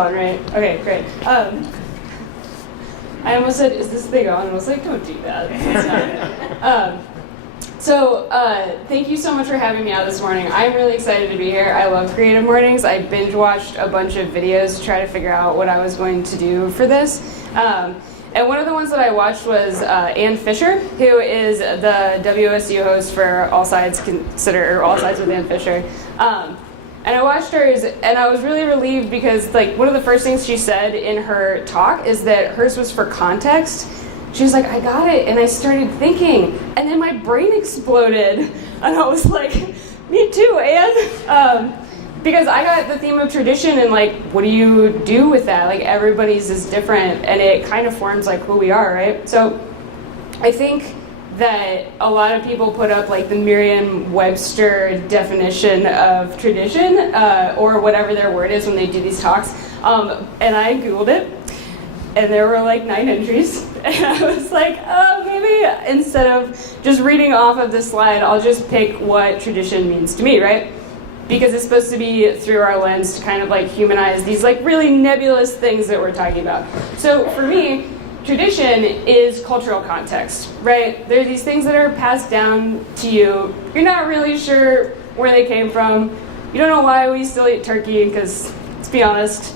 on, right? Okay, great. I almost said, is this thing on? And I was like, don't do that. Thank you so much for having me out this morning. I'm really excited to be here. I love Creative Mornings. I binge watched a bunch of videos to try to figure out what I was going to do for this. And one of the ones that I watched was Ann Fisher, who is the WSU host for All Sides Consider, or All Sides with Ann Fisher. And I watched hers, and I was really relieved because, like, one of the first things she said in her talk is that hers was for context. She was like, I got it, and I started thinking, and then my brain exploded, and I was like, me too, Ann. Because I got the theme of tradition, and like, what do you do with that? Like, everybody's is different, and it kind of forms like who we are, right? So I think that a lot of people put up like the Merriam-Webster definition of tradition, or whatever their word is when they do these talks. And I Googled it, and there were like 9 entries. And I was like, oh, maybe instead of just reading off of this slide, I'll just pick what tradition means to me, right? Because it's supposed to be through our lens to kind of like humanize these like really nebulous things that we're talking about. So for me, tradition is cultural context, right? There are these things that are passed down to you. You're not really sure where they came from. You don't know why we still eat turkey, because, let's be honest,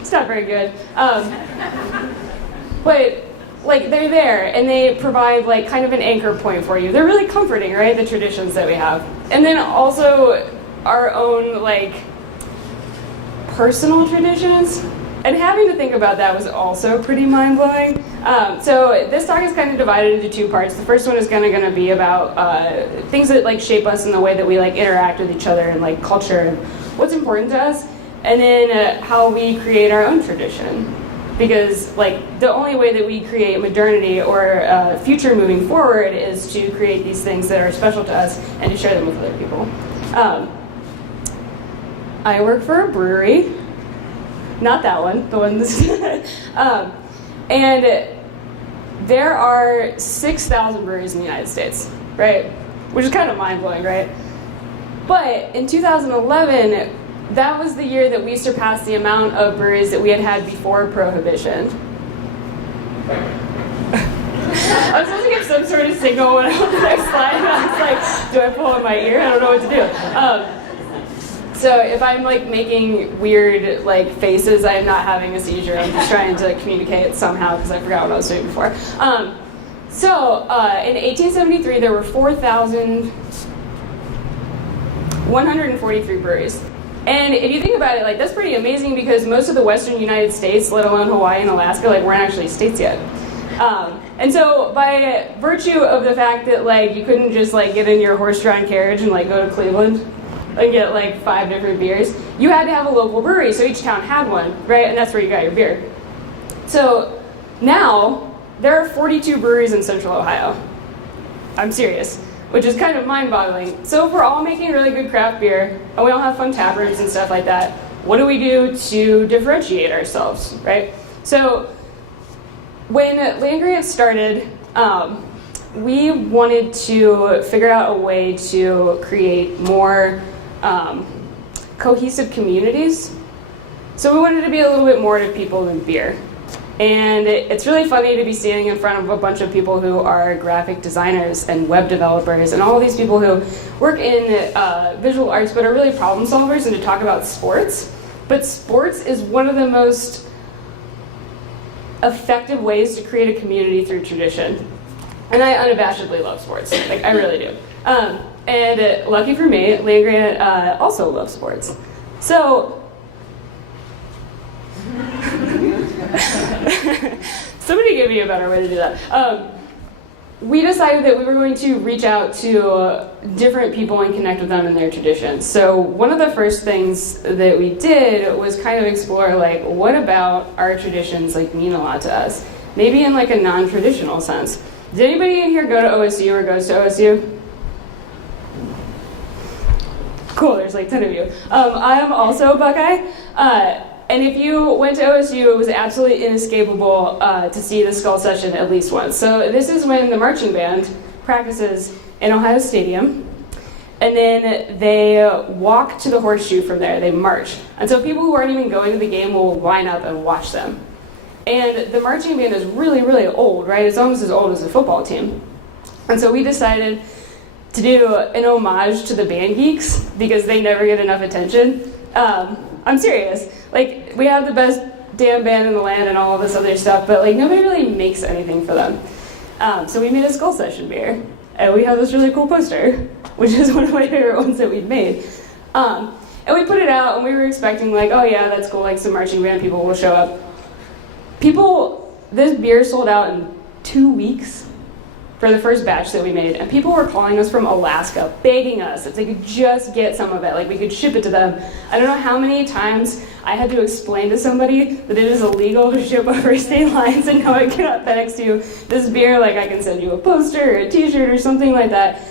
it's not very good. But like, they're there, and they provide like kind of an anchor point for you. They're really comforting, right? The traditions that we have. And then also our own like personal traditions. And having to think about that was also pretty mind-blowing. So this talk is kind of divided into 2 parts. The first one is going to be about things that like shape us in the way that we like interact with each other and like culture and what's important to us, and then how we create our own tradition. Because like the only way that we create modernity or future moving forward is to create these things that are special to us and to share them with other people. I work for a brewery. Not that one, the one this and there are 6,000 breweries in the United States, right? Which is kind of mind-blowing, right? But in 2011, that was the year that we surpassed the amount of breweries that we had before Prohibition. I was supposed to give some sort of signal when I was on the next slide, and I was like, do I pull in my ear? I don't know what to do. So if I'm like making weird like faces, I am not having a seizure. I'm just trying to communicate somehow because I forgot what I was doing before. In 1873, there were 4,143 breweries. And if you think about it, like, that's pretty amazing because most of the western United States, let alone Hawaii and Alaska, like, weren't actually states yet. And so by virtue of the fact that like you couldn't just like get in your horse-drawn carriage and like go to Cleveland and get like 5 different beers, you had to have a local brewery, so each town had one, right? And that's where you got your beer. So now there are 42 breweries in Central Ohio. I'm serious, which is kind of mind-boggling. So if we're all making really good craft beer and we all have fun tap rooms and stuff like that, what do we do to differentiate ourselves, right? So when Land Grant started, we wanted to figure out a way to create more cohesive communities. So we wanted to be a little bit more to people than beer. And it's really funny to be standing in front of a bunch of people who are graphic designers and web developers and all these people who work in visual arts but are really problem solvers, and to talk about sports. But sports is one of the most effective ways to create a community through tradition. And I unabashedly love sports. Like, I really do. And lucky for me, Land Grant also loves sports. So somebody give me a better way to do that. We decided that we were going to reach out to different people and connect with them in their traditions. So one of the first things that we did was kind of explore, like, what about our traditions like mean a lot to us? Maybe in like a non-traditional sense. Did anybody in here go to OSU or goes to OSU? Cool, there's like 10 of you. I am also a Buckeye. And if you went to OSU, it was absolutely inescapable to see the skull session at least once. So this is when the marching band practices in Ohio Stadium. and then they walk to the horseshoe from there. They march. And so people who aren't even going to the game will line up and watch them. And the marching band is really, really old, right? It's almost as old as the football team. And so we decided to do an homage to the band geeks because they never get enough attention. I'm serious. Like, we have the best damn band in the land and all of this other stuff, but like nobody really makes anything for them. So we made a Skull Session beer, and we have this really cool poster, which is one of my favorite ones that we've made. And we put it out, and we were expecting like, oh yeah, that's cool, like some marching band people will show up. This beer sold out in 2 weeks for the first batch that we made, and people were calling us from Alaska, begging us if they could just get some of it, like we could ship it to them. I don't know how many times I had to explain to somebody that it is illegal to ship over state lines and how I cannot FedEx you this beer, like I can send you a poster or a t-shirt or something like that.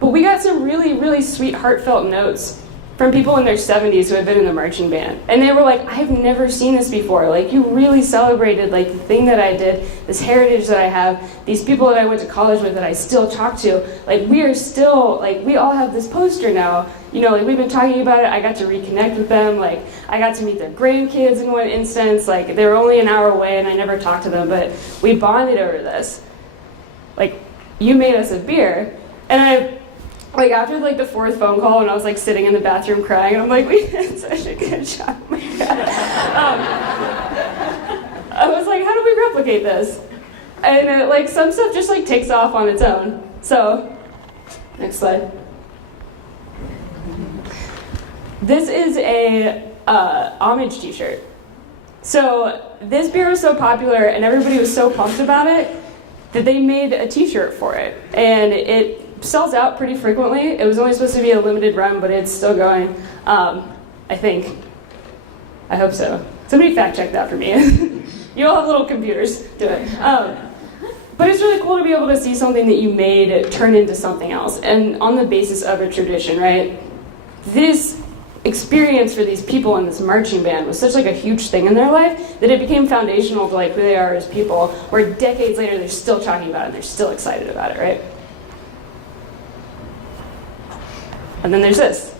But we got some really, really sweet, heartfelt notes from people in their 70s who had been in the marching band. And they were like, I've never seen this before. Like, you really celebrated like the thing that I did, this heritage that I have, these people that I went to college with that I still talk to. Like, we are still, like, we all have this poster now. You know, like, we've been talking about it. I got to reconnect with them. Like, I got to meet their grandkids in one instance. Like, they were only an hour away and I never talked to them, but we bonded over this. Like, you made us a beer. And like after like the fourth phone call, and I was like sitting in the bathroom crying, and I'm like, we did such a good job. Oh my God. I was like, how do we replicate this? And like some stuff just like takes off on its own. So, next slide. This is a homage t-shirt. So this beer was so popular, and everybody was so pumped about it that they made a t-shirt for it, and it sells out pretty frequently. It was only supposed to be a limited run, but it's still going, I think. I hope so. Somebody fact check that for me. You all have little computers, do it. But it's really cool to be able to see something that you made turn into something else, and on the basis of a tradition, right? This experience for these people in this marching band was such like a huge thing in their life that it became foundational to like who they are as people, where decades later they're still talking about it and they're still excited about it, right? And then there's this.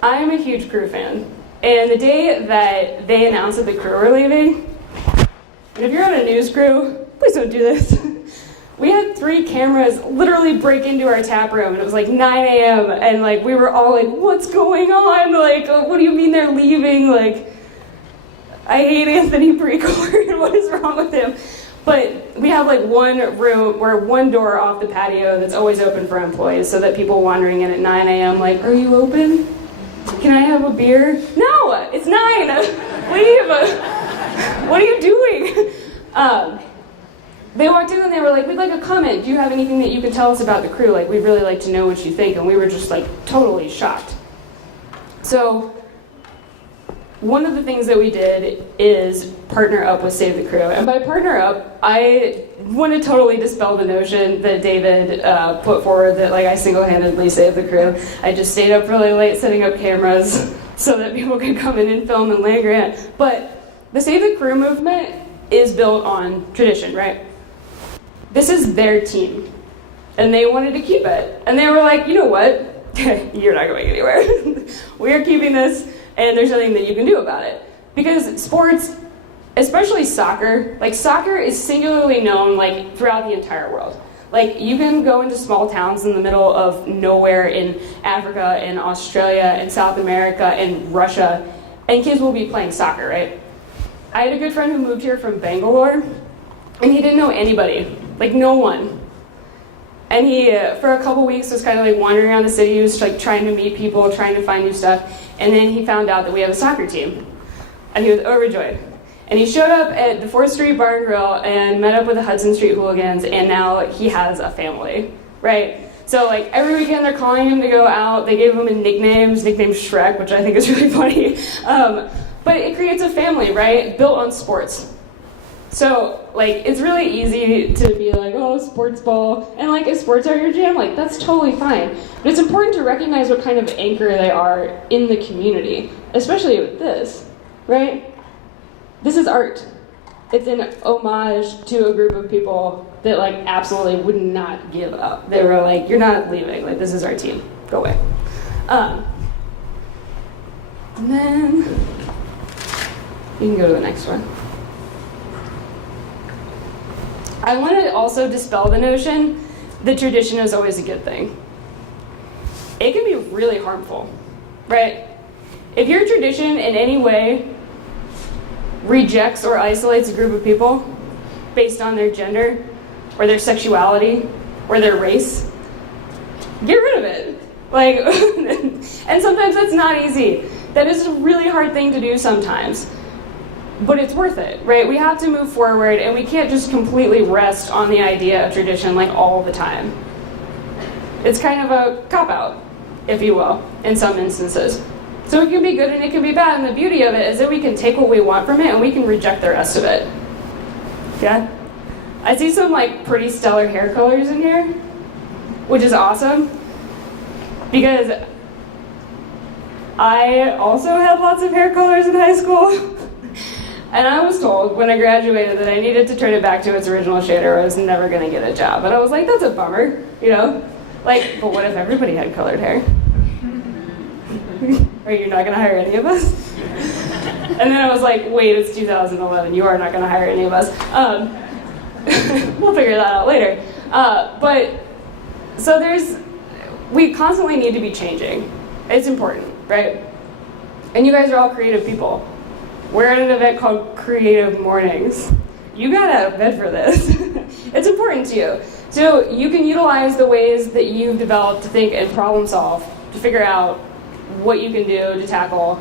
I'm a huge Crew fan. And the day that they announced that the Crew were leaving, and if you're on a news crew, please don't do this. We had 3 cameras literally break into our tap room, and it was like 9 a.m. and like we were all like, what's going on? Like, what do you mean they're leaving? Like, I hate Anthony Precourt. What is wrong with him? But we have like one room or one door off the patio that's always open for employees, so that people wandering in at 9 a.m. like, are you open? Can I have a beer? No, it's 9. Leave. What are you doing? They walked in and they were like, we'd like a comment. Do you have anything that you can tell us about the Crew? Like, we'd really like to know what you think. And we were just like totally shocked. So one of the things that we did is partner up with Save the Crew. And by partner up, I want to totally dispel the notion that David put forward that like I single-handedly saved the Crew. I just stayed up really late setting up cameras so that people could come in and film in land grant. But the Save the Crew movement is built on tradition, right? This is their team. And they wanted to keep it. And they were like, you know what? You're not going anywhere. We're keeping this. And there's nothing that you can do about it. Because sports, especially soccer, like soccer is singularly known like throughout the entire world. Like you can go into small towns in the middle of nowhere in Africa and Australia and South America and Russia, and kids will be playing soccer, right? I had a good friend who moved here from Bangalore, and he didn't know anybody, like no one. And he, for a couple weeks, was kind of like wandering around the city. He was like trying to meet people, trying to find new stuff. And then he found out that we have a soccer team. And he was overjoyed. And he showed up at the 4th Street Bar and Grill and met up with the Hudson Street Hooligans, and now he has a family, right? So like every weekend they're calling him to go out. They gave him a nickname Shrek, which I think is really funny. But it creates a family, right? Built on sports. So, like, it's really easy to be like, oh, sports ball, and like, if sports are your jam, like, that's totally fine. But it's important to recognize what kind of anchor they are in the community, especially with this, right? This is art. It's an homage to a group of people that like absolutely would not give up. They were like, you're not leaving, like this is our team, go away. And then you can go to the next one. I want to also dispel the notion that tradition is always a good thing. It can be really harmful, right? If your tradition in any way rejects or isolates a group of people based on their gender or their sexuality or their race, get rid of it. Like, and sometimes that's not easy. That is a really hard thing to do sometimes. But it's worth it, right? We have to move forward, and we can't just completely rest on the idea of tradition like all the time. It's kind of a cop-out, if you will, in some instances. So it can be good and it can be bad, and the beauty of it is that we can take what we want from it and we can reject the rest of it. Yeah? I see some like pretty stellar hair colors in here, which is awesome, because I also had lots of hair colors in high school. And I was told when I graduated that I needed to turn it back to its original shade or I was never going to get a job. And I was like, that's a bummer, you know? Like, but what if everybody had colored hair? Are you not going to hire any of us? And then I was like, wait, it's 2011. You are not going to hire any of us. We'll figure that out later. But, so we constantly need to be changing. It's important, right? And you guys are all creative people. We're at an event called Creative Mornings. You got out of bed for this. It's important to you. So you can utilize the ways that you've developed to think and problem solve to figure out what you can do to tackle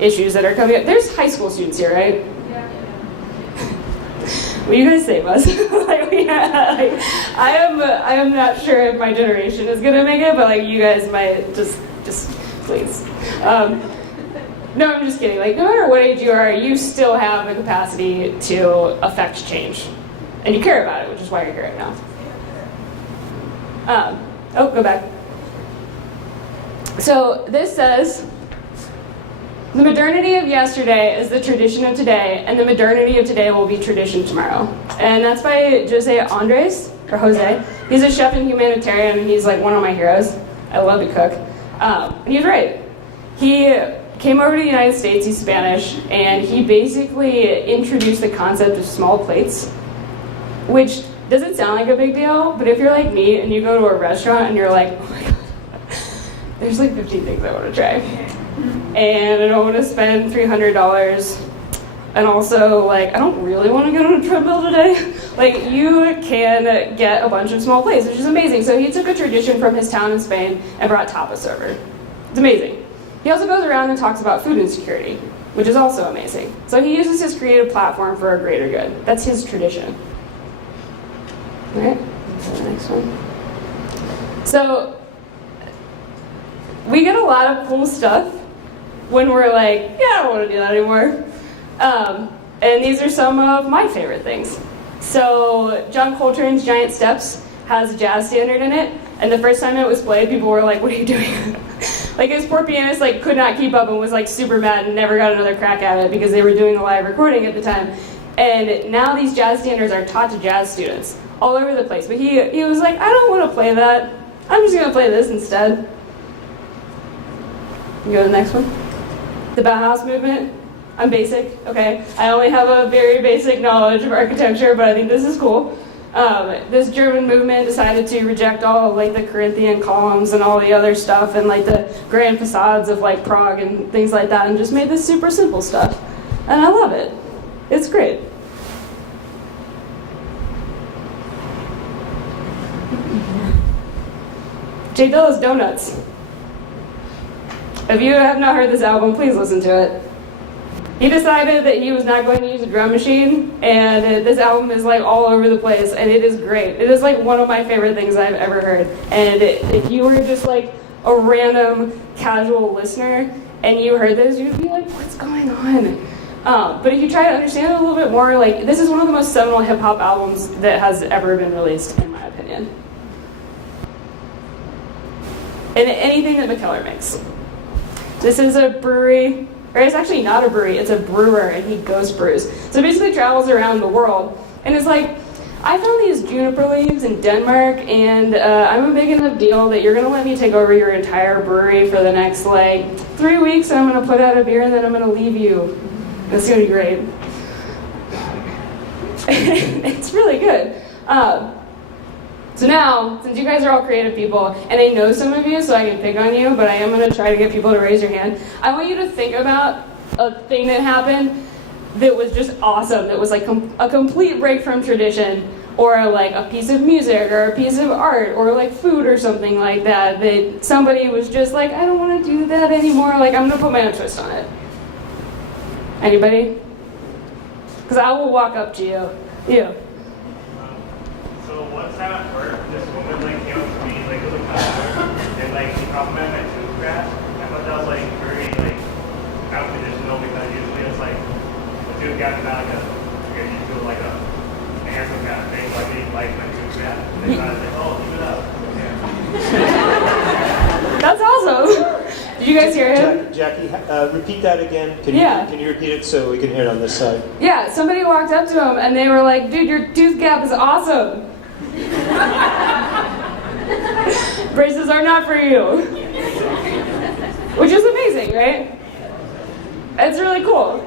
issues that are coming up. There's high school students here, right? Yeah. Will you guys save us? I am not sure if my generation is gonna make it, but like you guys might just please. No, I'm just kidding. Like, no matter what age you are, you still have the capacity to affect change. And you care about it, which is why you're here right now. Go back. So this says, the modernity of yesterday is the tradition of today, and the modernity of today will be tradition tomorrow. And that's by Jose Andres, or Jose. He's a chef and humanitarian, and he's like one of my heroes. I love to cook. And he's right. He came over to the United States, he's Spanish, and he basically introduced the concept of small plates, which doesn't sound like a big deal, but if you're like me and you go to a restaurant and you're like, oh my god, there's like 15 things I want to try, and I don't want to spend $300, and also like I don't really want to get on a treadmill today, like you can get a bunch of small plates, which is amazing. So he took a tradition from his town in Spain and brought tapas over. It's amazing. He also goes around and talks about food insecurity, which is also amazing. So he uses his creative platform for a greater good. That's his tradition. All right, the next one. So we get a lot of cool stuff when we're like, yeah, I don't want to do that anymore. And these are some of my favorite things. So John Coltrane's Giant Steps has a jazz standard in it, and the first time it was played, people were like, what are you doing? Like his poor pianist like could not keep up and was like super mad and never got another crack at it because they were doing a live recording at the time. And now these jazz standards are taught to jazz students all over the place. But he was like, I don't want to play that. I'm just going to play this instead. You go to the next one. The Bauhaus movement. I'm basic, okay? I only have a very basic knowledge of architecture, but I think this is cool. This German movement decided to reject all of, like the Corinthian columns and all the other stuff and like the grand facades of like Prague and things like that, and just made this super simple stuff. And I love it. It's great. Jay Dilla's Doughnuts. If you have not heard this album, please listen to it. He decided that he was not going to use a drum machine, and this album is like all over the place, and it is great. It is like one of my favorite things I've ever heard. And if you were just like a random casual listener and you heard this, you'd be like, what's going on? But if you try to understand it a little bit more, like this is one of the most seminal hip hop albums that has ever been released, in my opinion. And anything that McKellar makes. This is a brewery. Or it's actually not a brewery, it's a brewer, and he ghost brews. So basically travels around the world, and it's like, I found these juniper leaves in Denmark, and I'm a big enough deal that you're gonna let me take over your entire brewery for the next like 3 weeks, and I'm gonna put out a beer, and then I'm gonna leave you. It's gonna be great. It's really good. So now, since you guys are all creative people, and I know some of you, so I can pick on you, but I am gonna try to get people to raise your hand. I want you to think about a thing that happened that was just awesome, that was like a complete break from tradition, or like a piece of music, or a piece of art, or like food or something like that, that somebody was just like, I don't want to do that anymore, like I'm gonna put my own twist on it. Anybody? Because I will walk up to you. You. So one time at work, this woman like came up to me like it was a customer, and like she complimented my toothbrush. I thought that was like very like unconditional, because usually it's like the toothbrush is not like you're used to like a handsome kind of thing, like they like my toothbrush. And they try to say, oh, keep it up. Yeah. That's awesome. Did you guys hear him? Jackie, repeat that again. Can you repeat it so we can hear it on this side? Yeah, somebody walked up to him and they were like, dude, your tooth gap is awesome. Braces are not for you. Which is amazing, right? It's really cool.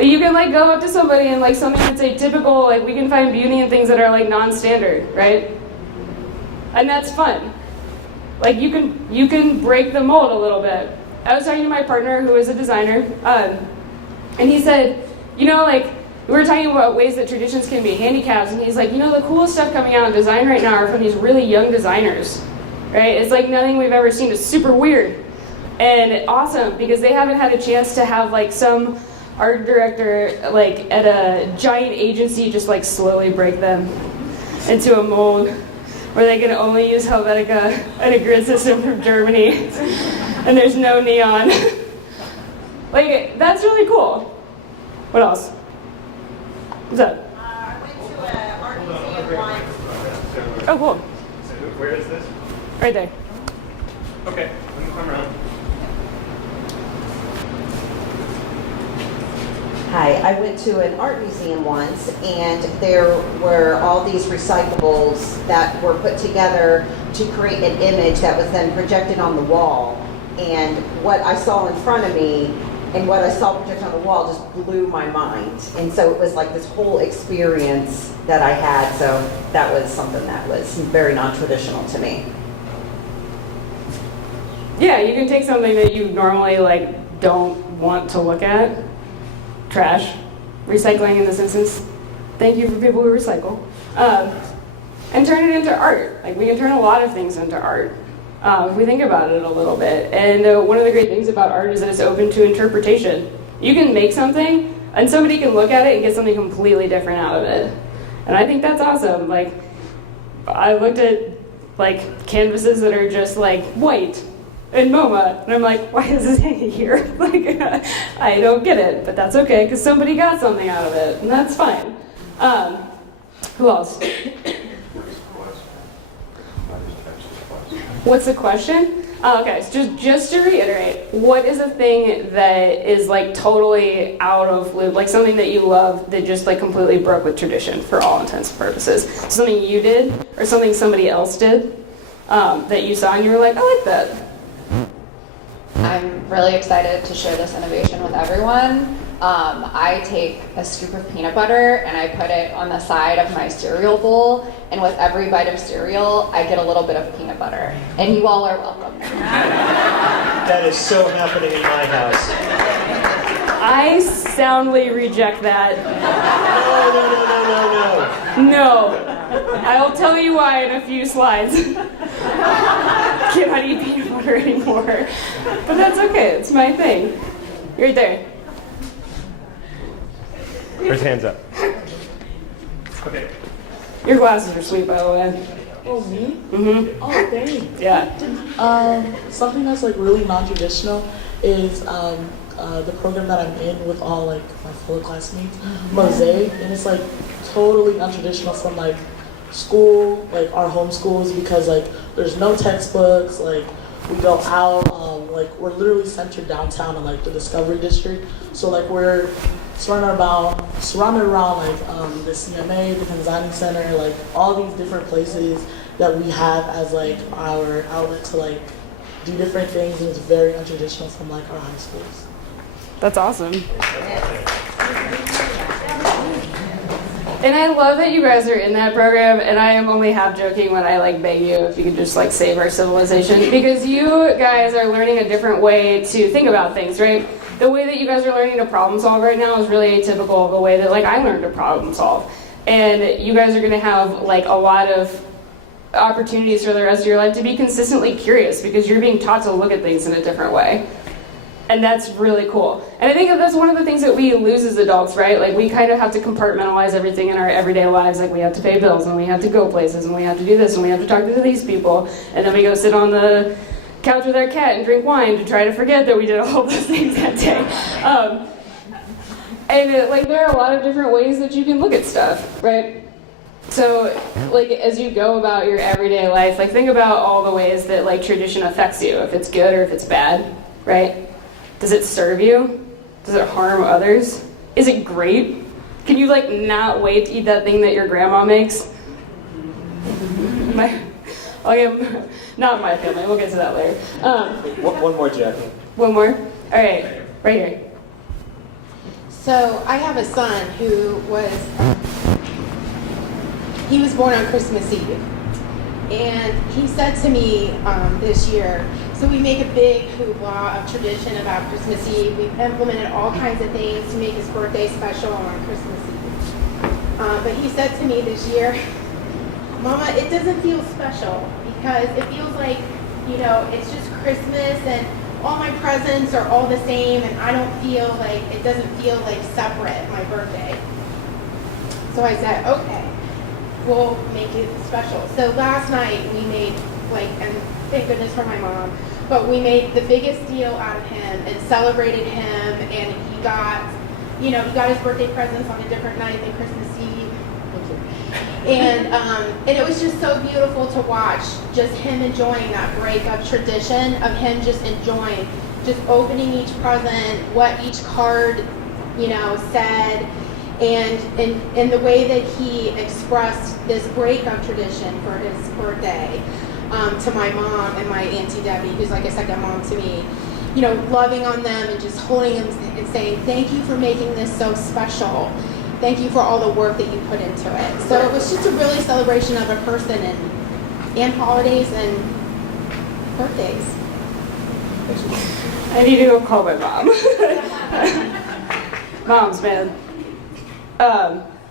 You can like go up to somebody and like something that's atypical, like we can find beauty in things that are like non-standard, right? And that's fun. Like you can break the mold a little bit. I was talking to my partner who is a designer, and he said, you know, like we were talking about ways that traditions can be handicaps, and he's like, you know, the coolest stuff coming out in design right now are from these really young designers, right? It's like nothing we've ever seen. It's super weird and awesome because they haven't had a chance to have like some art director like at a giant agency just like slowly break them into a mold where they can only use Helvetica and a grid system from Germany, and there's no neon. Like, that's really cool. What else? What's up? I went to an art museum once. Oh, cool. So where is this? Right there. Okay, let me come around. Hi, I went to an art museum once, and there were all these recyclables that were put together to create an image that was then projected on the wall. And what I saw in front of me and what I saw projected on the wall just blew my mind. And so it was like this whole experience that I had. So that was something that was very non-traditional to me. Yeah, you can take something that you normally like don't want to look at. Trash, recycling in this instance. Thank you for people who recycle. And turn it into art. Like we can turn a lot of things into art if we think about it a little bit. And one of the great things about art is that it's open to interpretation. You can make something and somebody can look at it and get something completely different out of it. And I think that's awesome. Like I looked at like canvases that are just like white in MoMA, and I'm like, why is this hanging here? Like, I don't get it, but that's okay, because somebody got something out of it, and that's fine. Who else? What's the question? Okay, so just to reiterate, what is a thing that is like totally out of loop, like something that you love that just like completely broke with tradition for all intents and purposes? Something you did, or something somebody else did that you saw and you were like, I like that. I'm really excited to share this innovation with everyone. I take a scoop of peanut butter and I put it on the side of my cereal bowl, and with every bite of cereal, I get a little bit of peanut butter. And you all are welcome. That is so happening in my house. I soundly reject that. No. I'll tell you why in a few slides. Cannot eat peanut butter anymore. But that's okay, it's my thing. You're right there. Where's hands up? Okay. Your glasses are sweet, by the way. Oh, me? Mm-hmm. Oh, thanks. Yeah. Something that's like really non-traditional is the program that I'm in with all like my fellow classmates, Mosaic, and it's like totally untraditional from like school, like our home schools, because like there's no textbooks, like we go out, like we're literally centered downtown in like the Discovery District, so like we're surrounded around like the CMA, the Tanzania Center, like all these different places that we have as like our outlet to like do different things, and it's very untraditional from like our high schools. That's awesome. And I love that you guys are in that program, and I am only half joking when I like beg you if you could just like save our civilization, because you guys are learning a different way to think about things, right? The way that you guys are learning to problem solve right now is really atypical of the way that like I learned to problem solve. And you guys are gonna have like a lot of opportunities for the rest of your life to be consistently curious, because you're being taught to look at things in a different way. And that's really cool. And I think that that's one of the things that we lose as adults, right? Like we kind of have to compartmentalize everything in our everyday lives. Like we have to pay bills, and we have to go places, and we have to do this, and we have to talk to these people. And then we go sit on the couch with our cat and drink wine to try to forget that we did all those things that day. Like there are a lot of different ways that you can look at stuff, right? So like as you go about your everyday life, like think about all the ways that like tradition affects you, if it's good or if it's bad, right? Does it serve you? Does it harm others? Is it great? Can you like not wait to eat that thing that your grandma makes? Not my family, we'll get to that later. One more, Jackie. One more? All right, right here. So I have a son who he was born on Christmas Eve. And he said to me this year, so we make a big hoopla of tradition about Christmas Eve. We've implemented all kinds of things to make his birthday special on Christmas Eve. But he said to me this year, Mama, it doesn't feel special because it feels like, you know, it's just Christmas and all my presents are all the same, and I don't feel like, it doesn't feel like separate, my birthday. So I said, okay, we'll make it special. So last night we made, like, and thank goodness for my mom, but we made the biggest deal out of him and celebrated him, and he got his birthday presents on a different night than Christmas Eve. And it was just so beautiful to watch, just him enjoying that break of tradition, of him just enjoying, just opening each present, what each card, you know, said, and in the way that he expressed this break of tradition for his birthday to my mom and my Auntie Debbie, who's like a second mom to me, you know, loving on them and just holding them and saying, thank you for making this so special. Thank you for all the work that you put into it. So it was just a really celebration of a person and holidays and birthdays. I need to go call my mom. Moms, man.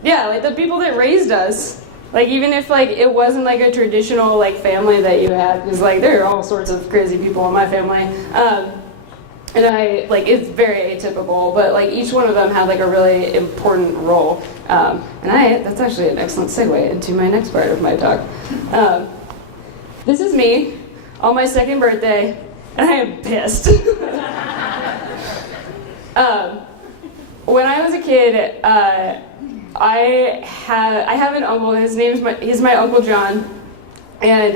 Yeah, like the people that raised us, like even if like it wasn't like a traditional like family that you had, because like there are all sorts of crazy people in my family. And I, like, it's very atypical, but, like, each one of them had, like, a really important role. That's actually an excellent segue into my next part of my talk. This is me on my second birthday, and I am pissed. When I was a kid, I have an uncle, he's my Uncle John. And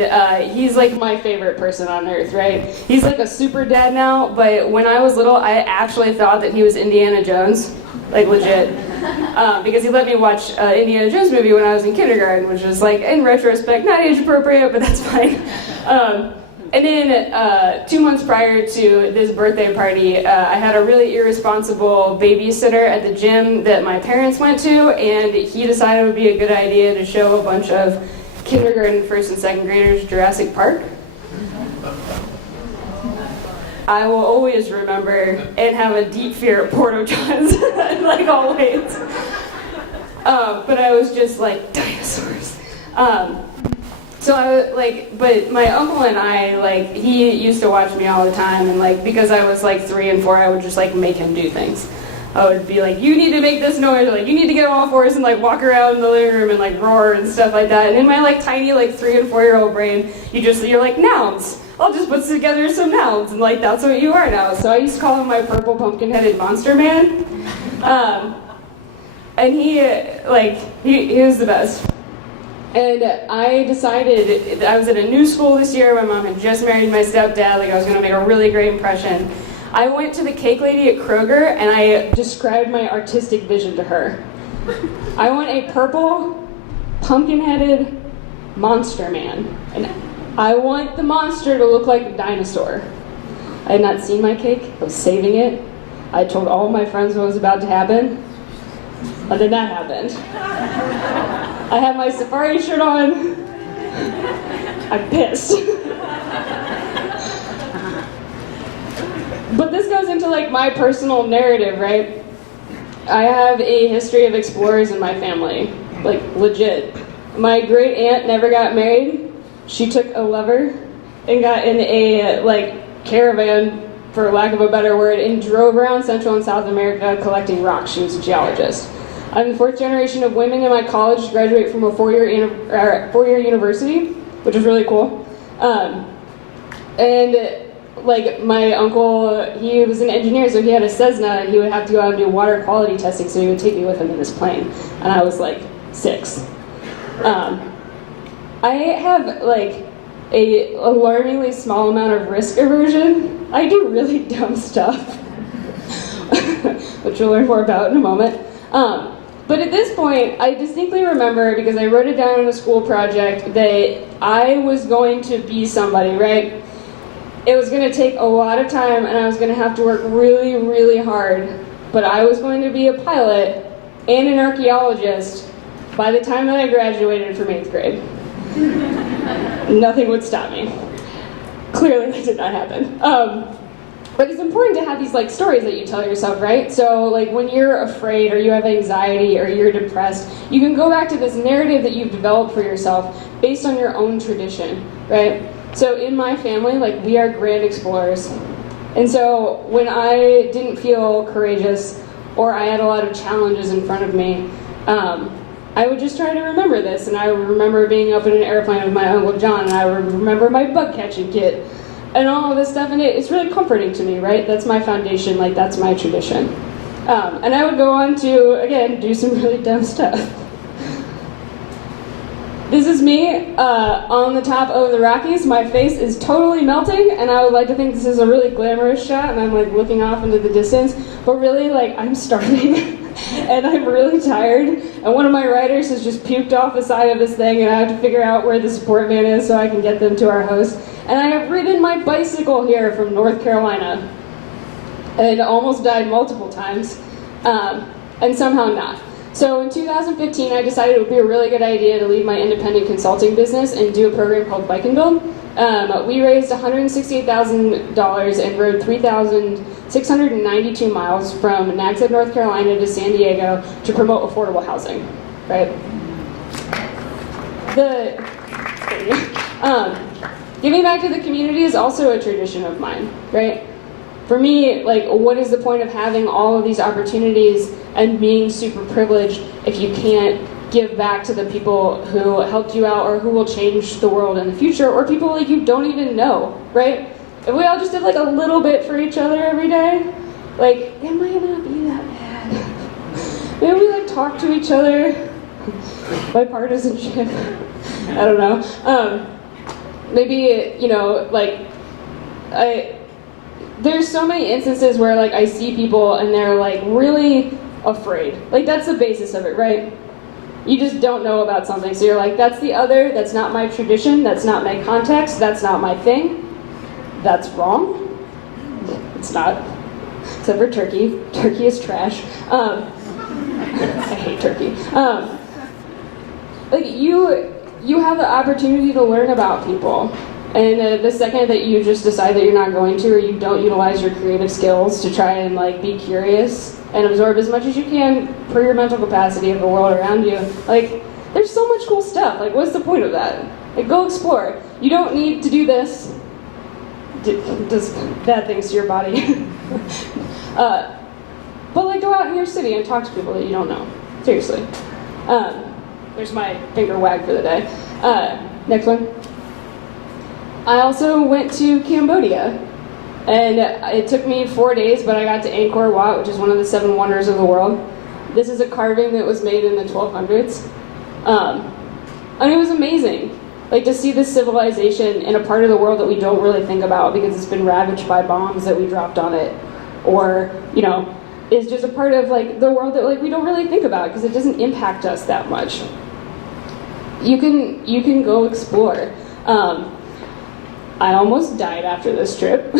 he's like my favorite person on earth, right? He's like a super dad now, but when I was little, I actually thought that he was Indiana Jones, like legit. Because he let me watch Indiana Jones movie when I was in kindergarten, which is like, in retrospect, not age appropriate, but that's fine. And then 2 months prior to this birthday party, I had a really irresponsible babysitter at the gym that my parents went to, and he decided it would be a good idea to show a bunch of kindergarten, first and second graders Jurassic Park. I will always remember and have a deep fear of Porta Johns, like always. But I was just like, dinosaurs. So I like, but my uncle and I, like, he used to watch me all the time, and like, because I was like 3 and 4, I would just like make him do things. I would be like, you need to make this noise, or like, you need to get on all fours and like walk around in the living room and like roar and stuff like that. And in my like tiny like 3 and 4-year-old brain, you're like, nouns. I'll just put together some nouns, and like that's what you are now. So I used to call him my purple pumpkin-headed monster man. And he was the best. And I decided, I was at a new school this year. My mom had just married my stepdad. Like I was going to make a really great impression. I went to the cake lady at Kroger and I described my artistic vision to her. I want a purple, pumpkin-headed monster man. And I want the monster to look like a dinosaur. I had not seen my cake. I was saving it. I told all of my friends what was about to happen. And then that happened. I had my safari shirt on. I'm pissed. But this goes into like my personal narrative, right? I have a history of explorers in my family, like legit. My great aunt never got married. She took a lover and got in a like caravan, for lack of a better word, and drove around Central and South America collecting rocks. She was a geologist. I'm the fourth generation of women in my college to graduate from a four-year university, which is really cool. And like my uncle, he was an engineer, so he had a Cessna, and he would have to go out and do water quality testing, so he would take me with him in his plane. And I was like 6. I have like a alarmingly small amount of risk aversion. I do really dumb stuff, which we'll learn more about in a moment. But at this point, I distinctly remember, because I wrote it down in a school project, that I was going to be somebody, right? It was going to take a lot of time, and I was going to have to work really, really hard. But I was going to be a pilot and an archaeologist by the time that I graduated from 8th grade. Nothing would stop me. Clearly that did not happen. But it's important to have these like stories that you tell yourself, right? So like when you're afraid or you have anxiety or you're depressed, you can go back to this narrative that you've developed for yourself based on your own tradition, right? So in my family, like we are grand explorers. And so when I didn't feel courageous or I had a lot of challenges in front of me, I would just try to remember this, and I would remember being up in an airplane with my Uncle John, and I would remember my bug catching kit, and all of this stuff, and it's really comforting to me, right? That's my foundation, like that's my tradition. And I would go on to, again, do some really dumb stuff. This is me on the top of the Rockies. My face is totally melting, and I would like to think this is a really glamorous shot, and I'm like looking off into the distance, but really like I'm starving. And I'm really tired, and one of my riders has just puked off the side of this thing, and I have to figure out where the support man is so I can get them to our host. And I have ridden my bicycle here from North Carolina, and almost died multiple times, and somehow not. So in 2015, I decided it would be a really good idea to leave my independent consulting business and do a program called Bike and Build. We raised $168,000 and rode 3,692 miles from Nags Head, North Carolina to San Diego to promote affordable housing, right? Giving back to the community is also a tradition of mine, right? For me, like, what is the point of having all of these opportunities and being super privileged if you can't give back to the people who helped you out or who will change the world in the future, or people like you don't even know, right? If we all just did like a little bit for each other every day, like, it might not be that bad. Maybe we like talk to each other, bipartisanship, I don't know. Maybe, you know, like, there's so many instances where like I see people and they're like really afraid. Like that's the basis of it, right? You just don't know about something, so you're like, that's the other, that's not my tradition, that's not my context, that's not my thing. That's wrong. It's not. Except for turkey. Turkey is trash. I hate turkey. Like you have the opportunity to learn about people. And the second that you just decide that you're not going to, or you don't utilize your creative skills to try and like be curious and absorb as much as you can for your mental capacity of the world around you, like there's so much cool stuff. Like what's the point of that? Like go explore. You don't need to do this. Does bad things to your body. But like go out in your city and talk to people that you don't know. Seriously. There's my finger wag for the day. Next one. I also went to Cambodia, and it took me 4 days, but I got to Angkor Wat, which is one of the 7 wonders of the world. This is a carving that was made in the 1200s, and it was amazing. Like to see this civilization in a part of the world that we don't really think about because it's been ravaged by bombs that we dropped on it, or, you know, is just a part of like the world that like we don't really think about because it doesn't impact us that much. You can go explore. I almost died after this trip.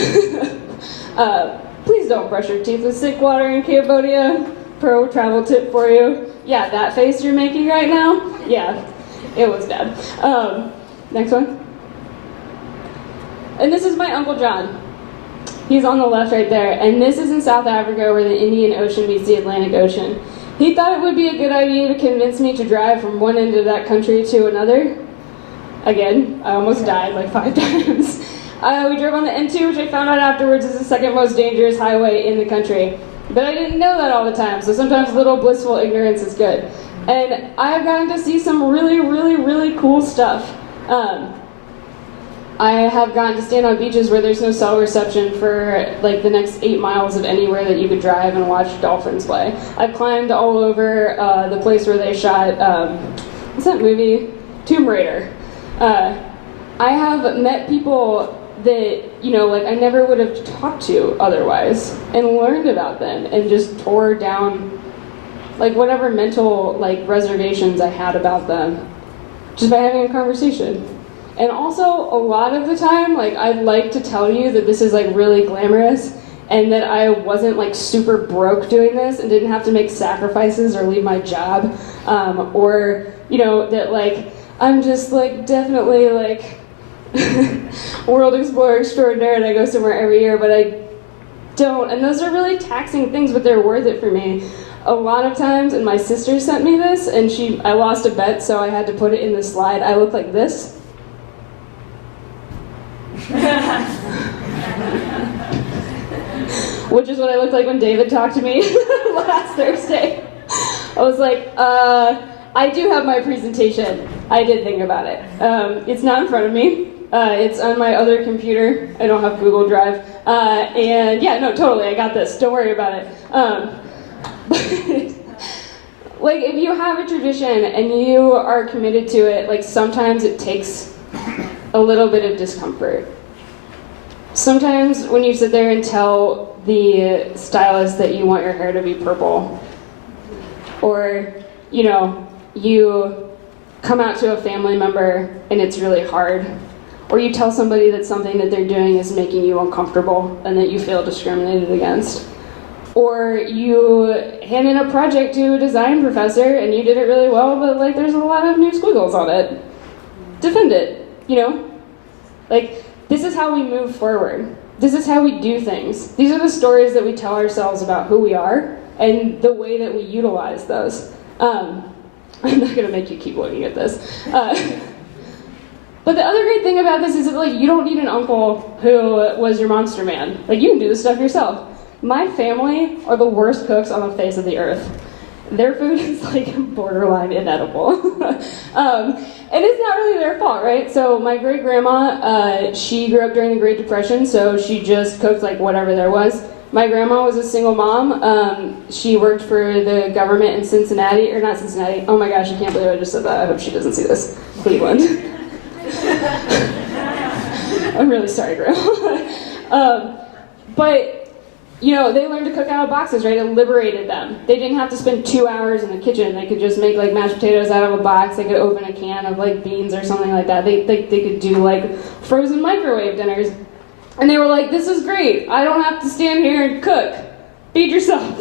Please don't brush your teeth with sick water in Cambodia. Pro travel tip for you. Yeah, that face you're making right now, yeah, it was bad. Next one. And this is my Uncle John. He's on the left right there. And this is in South Africa where the Indian Ocean meets the Atlantic Ocean. He thought it would be a good idea to convince me to drive from one end of that country to another. Again, I almost died like 5 times. We drove on the N2, which I found out afterwards is the second most dangerous highway in the country. But I didn't know that all the time, so sometimes a little blissful ignorance is good. And I've gotten to see some really, really, really cool stuff. I have gotten to stand on beaches where there's no cell reception for like the next 8 miles of anywhere that you could drive and watch dolphins play. I've climbed all over the place where they shot, what's that movie? Tomb Raider. I have met people that, you know, like I never would have talked to otherwise and learned about them and just tore down like whatever mental like reservations I had about them just by having a conversation. And also a lot of the time, like I'd like to tell you that this is like really glamorous and that I wasn't like super broke doing this and didn't have to make sacrifices or leave my job, or, you know, that like I'm just like definitely like world explorer extraordinaire and I go somewhere every year, but I don't. And those are really taxing things, but they're worth it for me. A lot of times, and my sister sent me this, and I lost a bet, so I had to put it in the slide. I look like this. Which is what I looked like when David talked to me last Thursday. I was like, I do have my presentation. I did think about it. It's not in front of me. It's on my other computer. I don't have Google Drive. And yeah, no, totally, I got this. Don't worry about it. Like, if you have a tradition and you are committed to it, like, sometimes it takes a little bit of discomfort. Sometimes when you sit there and tell the stylist that you want your hair to be purple, or, you know, you come out to a family member and it's really hard, or you tell somebody that something that they're doing is making you uncomfortable and that you feel discriminated against, or you hand in a project to a design professor and you did it really well, but like there's a lot of new squiggles on it. Defend it, you know? Like, this is how we move forward. This is how we do things. These are the stories that we tell ourselves about who we are and the way that we utilize those. I'm not gonna make you keep looking at this. But the other great thing about this is that like you don't need an uncle who was your monster man. Like you can do this stuff yourself. My family are the worst cooks on the face of the earth. Their food is like borderline inedible. And it's not really their fault, right? So my great grandma, she grew up during the Great Depression, so she just cooked like whatever there was. My grandma was a single mom. She worked for the government in Cincinnati, or not Cincinnati. Oh my gosh, I can't believe I just said that. I hope she doesn't see this. Cleveland. I'm really sorry, Grandma. But, you know, they learned to cook out of boxes, right? It liberated them. They didn't have to spend 2 hours in the kitchen. They could just make like mashed potatoes out of a box. They could open a can of like beans or something like that. They could do like frozen microwave dinners. And they were like, this is great. I don't have to stand here and cook. Feed yourself.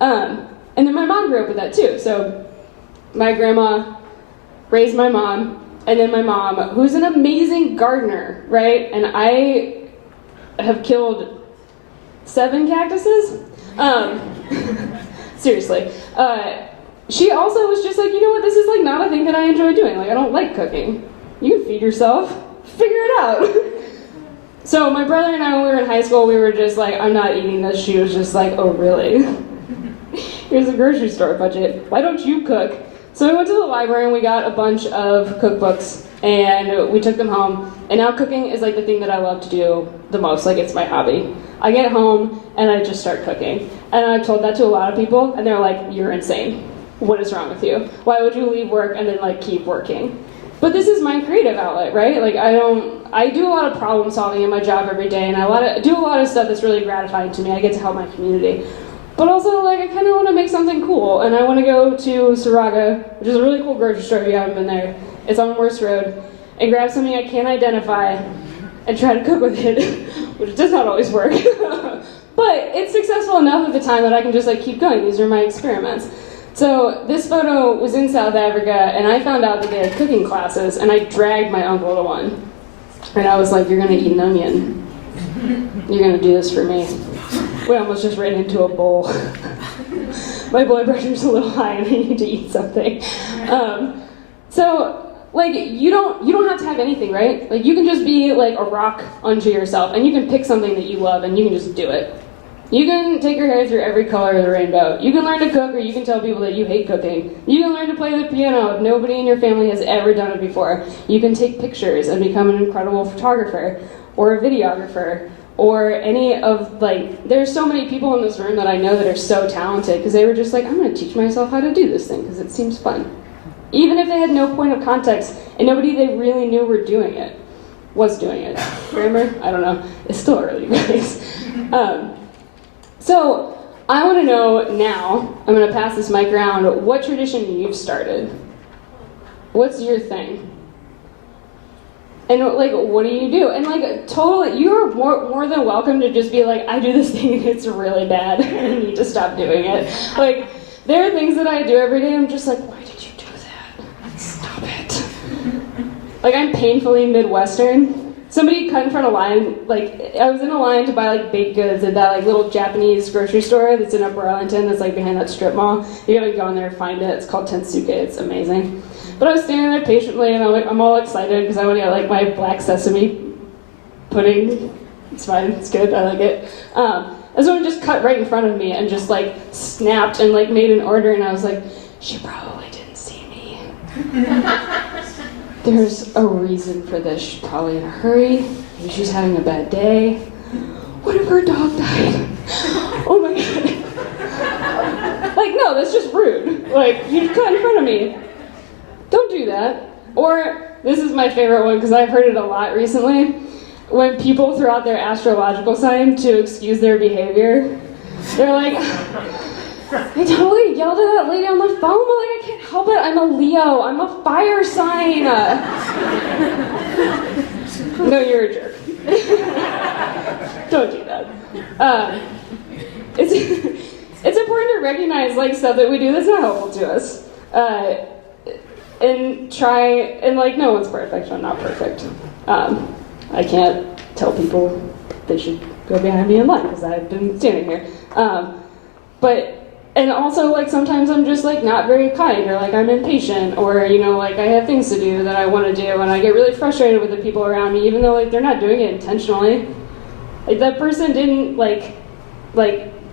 And then my mom grew up with that too. So my grandma raised my mom, and then my mom, who's an amazing gardener, right? And I have killed 7 cactuses. Seriously. She also was just like, you know what, this is like not a thing that I enjoy doing. Like, I don't like cooking. You can feed yourself. Figure it out. So my brother and I, when we were in high school, we were just like, I'm not eating this. She was just like, oh, really? Here's a grocery store budget. Why don't you cook? So we went to the library and we got a bunch of cookbooks and we took them home. And now cooking is like the thing that I love to do the most. Like, it's my hobby. I get home and I just start cooking. And I've told that to a lot of people and they're like, you're insane. What is wrong with you? Why would you leave work and then like keep working? But this is my creative outlet, right? Like I do a lot of problem solving in my job every day, and I do a lot of stuff that's really gratifying to me. I get to help my community. But also, like, I kind of want to make something cool, and I want to go to Saraga, which is a really cool grocery store if you haven't been there. It's on Morse Road, and grab something I can't identify and try to cook with it, which does not always work. But it's successful enough at the time that I can just like keep going. These are my experiments. So this photo was in South Africa, and I found out that they had cooking classes, and I dragged my uncle to one. And I was like, "You're gonna eat an onion. You're gonna do this for me." We almost just ran into a bowl. My blood pressure's a little high, and I need to eat something. So, like, you don't have to have anything, right? Like, you can just be like a rock unto yourself, and you can pick something that you love, and you can just do it. You can take your hair through every color of the rainbow. You can learn to cook, or you can tell people that you hate cooking. You can learn to play the piano if nobody in your family has ever done it before. You can take pictures and become an incredible photographer, or a videographer, or any of, like, there's so many people in this room that I know that are so talented, because they were just like, I'm gonna teach myself how to do this thing, because it seems fun. Even if they had no point of context, and nobody they really knew was doing it. Grammar? I don't know. It's still early, guys. So, I want to know now, I'm going to pass this mic around, what tradition you've started. What's your thing? And, like, what do you do? And, like, totally, you are more than welcome to just be like, I do this thing and it's really bad, and I need to stop doing it. Like, there are things that I do every day, I'm just like, why did you do that? Stop it. Like, I'm painfully Midwestern. Somebody cut in front of a line, like, I was in a line to buy, like, baked goods at that, like, little Japanese grocery store that's in Upper Arlington that's, like, behind that strip mall. You gotta go in there and find it. It's called Tensuke. It's amazing. But I was standing there patiently, and I'm all excited because I want to get, like, my black sesame pudding. It's fine. It's good. I like it. And someone just cut right in front of me and just, like, snapped and, like, made an order, and I was like, she probably didn't see me. There's a reason for this. She's probably in a hurry. Maybe she's having a bad day. What if her dog died? Oh my god. Like, no, that's just rude. Like, you cut in front of me. Don't do that. Or, this is my favorite one because I've heard it a lot recently. When people throw out their astrological sign to excuse their behavior, they're like, I totally yelled at that lady on the phone, but like, I can't help it. I'm a Leo. I'm a fire sign. No, you're a jerk. Don't do that. It's important to recognize like stuff that we do that's not helpful to us, and try. And like, no one's perfect. I'm not perfect. I can't tell people they should go behind me in line because I've been standing here. And also, like, sometimes I'm just, like, not very kind, or, like, I'm impatient, or, you know, like, I have things to do that I want to do, and I get really frustrated with the people around me, even though, like, they're not doing it intentionally. Like, that person didn't, like,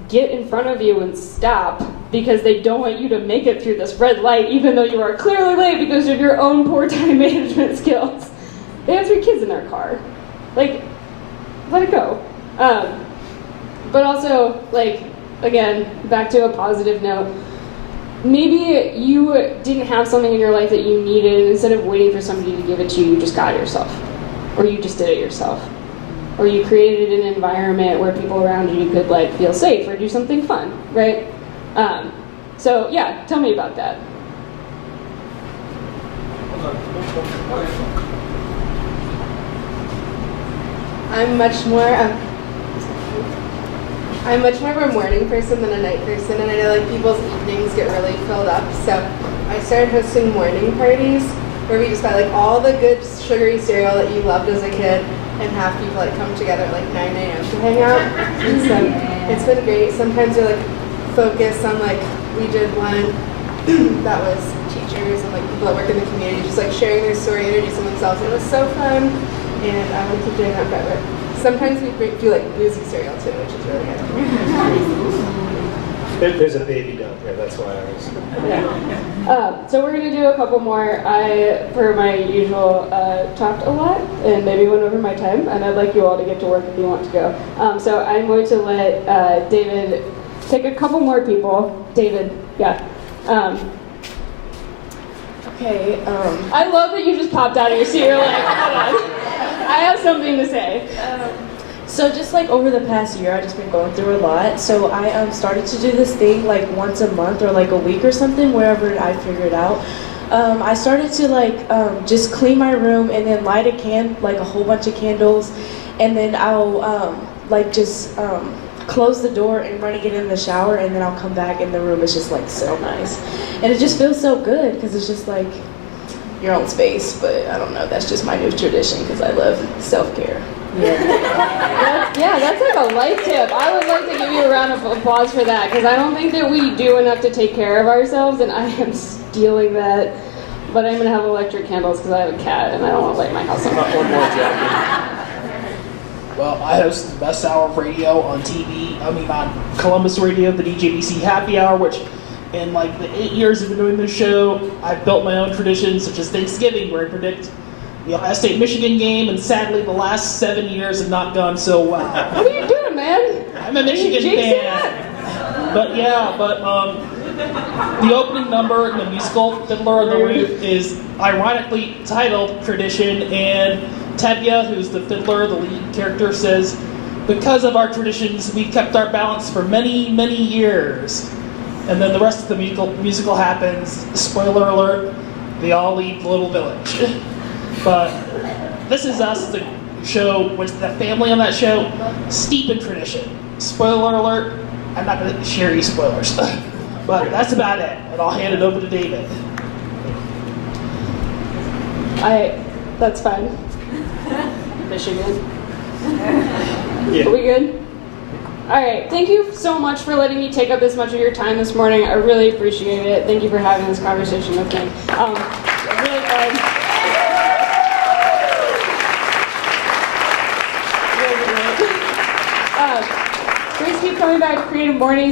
get in front of you and stop because they don't want you to make it through this red light, even though you are clearly late because of your own poor time management skills. They have 3 kids in their car. Like, let it go. But also, like, again, back to a positive note, maybe you didn't have something in your life that you needed, and instead of waiting for somebody to give it to you, you just got it yourself. Or you just did it yourself. Or you created an environment where people around you could like feel safe or do something fun, right? So yeah, tell me about that. I'm much more of a morning person than a night person, and I know like people's evenings get really filled up. So I started hosting morning parties where we just got like all the good sugary cereal that you loved as a kid, and have people like come together at like 9 a.m. to hang out. And so it's been great. Sometimes they're like focused on like we did one that was teachers and like people that work in the community just like sharing their story, introducing themselves. It was so fun, and I want to keep doing that forever. Sometimes we do like boozy cereal too, which is really good. There's a baby down here, that's why I was... Yeah. So we're going to do a couple more. I, per my usual, talked a lot and maybe went over my time, and I'd like you all to get to work if you want to go. So I'm going to let David take a couple more people. David, yeah. Okay, I love that you just popped out of your seat. You're like, hold on. I have something to say. so just like over the past year, I've just been going through a lot. So I started to do this thing like once a month or like a week or something, wherever I figure it out. I started to like just clean my room and then light a whole bunch of candles, and then I'll like just close the door and run and get in the shower, and then I'll come back and the room is just like so nice, and it just feels so good because it's just like your own space. But I don't know, that's just my new tradition because I love self-care. Yeah, that's like a life tip. I would like to give you a round of applause for that because I don't think that we do enough to take care of ourselves, and I am stealing that. But I'm gonna have electric candles because I have a cat and I don't want to light my house on fire. One more, Jack. Well, I host the best hour of radio on TV. On Columbus Radio, the DJBC Happy Hour, which in like the 8 years I've been doing this show, I've built my own traditions, such as Thanksgiving, where I predict the Ohio State-Michigan game, and sadly the last 7 years have not gone so well. What are you doing, man? I'm a Michigan fan. But the opening number in the musical Fiddler on the Roof is ironically titled Tradition, and Tevye, who's the fiddler, the lead character, says, "Because of our traditions, we kept our balance for many, many years." And then the rest of the musical happens. Spoiler alert, they all leave the little village. But This Is Us, the show, which the family on that show, steep in tradition. Spoiler alert, I'm not going to share any spoilers. But that's about it, and I'll hand it over to David. That's fine. Michigan. Yeah. Are we good? All right. Thank you so much for letting me take up this much of your time this morning. I really appreciate it. Thank you for having this conversation with me. Really fun. Really great. Please keep coming back to Creative Mornings.